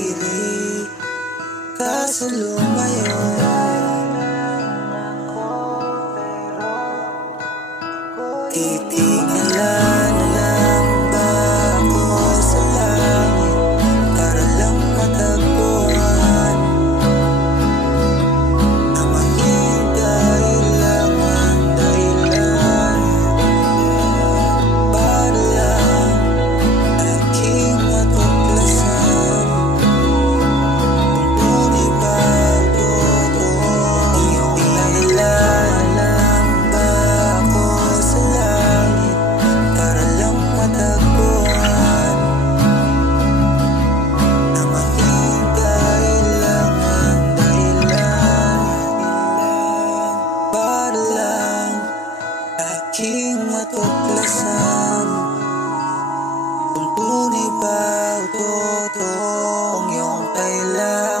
daliri, kaso lumayo. Titingala na lang ba ako sa langit para lang matagpuan ang aking dahilan para lang aking matuklasan kung tunay ba totoo. Titingala na lang ba ako sa langit para lang matagpuan ang aking dahilan para lang aking matuklasan kung tunay ba o totoo ang iyong kailangan.